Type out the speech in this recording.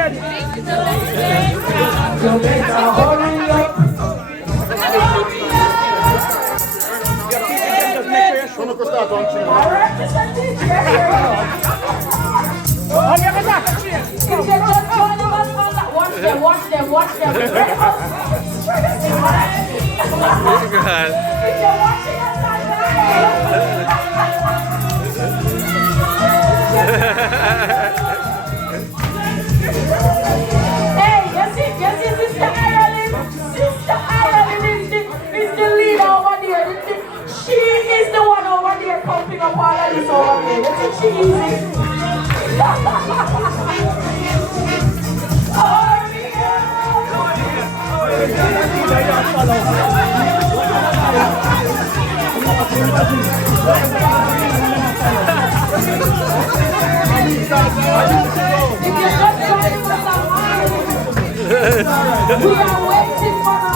Sono costato anche watch them. Hey, you see, Sister Ireland? Sister Ireland is the leader over there. She is the one over there pumping up all of this over there. You think she easy? We are waiting for